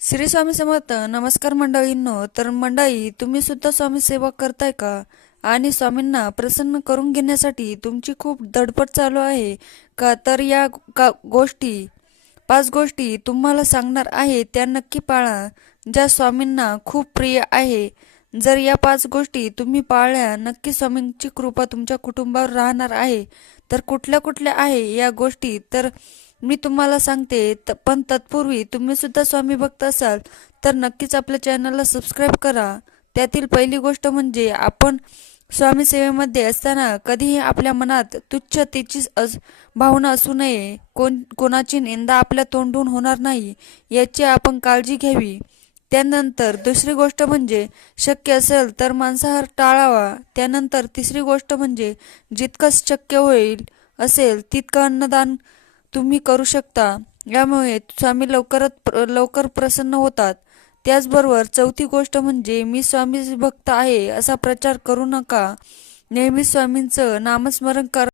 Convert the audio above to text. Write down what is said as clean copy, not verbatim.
श्री स्वामी समर्थ. नमस्कार मंडळींनो. तर मंडळी, तुम्ही सुद्धा स्वामी सेवा करताय का? आणि स्वामींना प्रसन्न करून घेण्यासाठी तुमची खूप धडपड चालू आहे का? तर या गोष्टी 5 गोष्टी तुम्हाला सांगणार आहे, त्या नक्की पाळा, ज्या स्वामींना खूप प्रिय आहे. जर या 5 गोष्टी तुम्ही पाळल्या, नक्की स्वामींची कृपा तुमच्या कुटुंबावर राहणार आहे. तर कुठल्या कुठल्या आहे या गोष्टी, तर मी तुम्हाला सांगते. पण तत्पूर्वी तुम्ही सुद्धा स्वामी भक्त असाल तर नक्कीच आपल्या चॅनलला सबस्क्राईब करा. त्यातील पहिली गोष्ट म्हणजे, आपण स्वामी सेवेमध्ये असताना कधीही आपल्या मनात तुच्छतेची भावना असू नये. कोणाची निंदा आपल्या तोंडून होणार नाही याची आपण काळजी घ्यावी. त्यानंतर दुसरी गोष्ट म्हणजे, शक्य असेल तर मांसाहार टाळावा. त्यानंतर तिसरी गोष्ट म्हणजे, जितकं शक्य होईल असेल तितकं अन्नदान तुम्ही करू शकता. यामुळे स्वामी लवकर प्रसन्न होतात. त्याचबरोबर चौथी गोष्ट म्हणजे, मी स्वामी भक्त आहे असा प्रचार करू नका. नेहमी स्वामींचं नामस्मरण करा.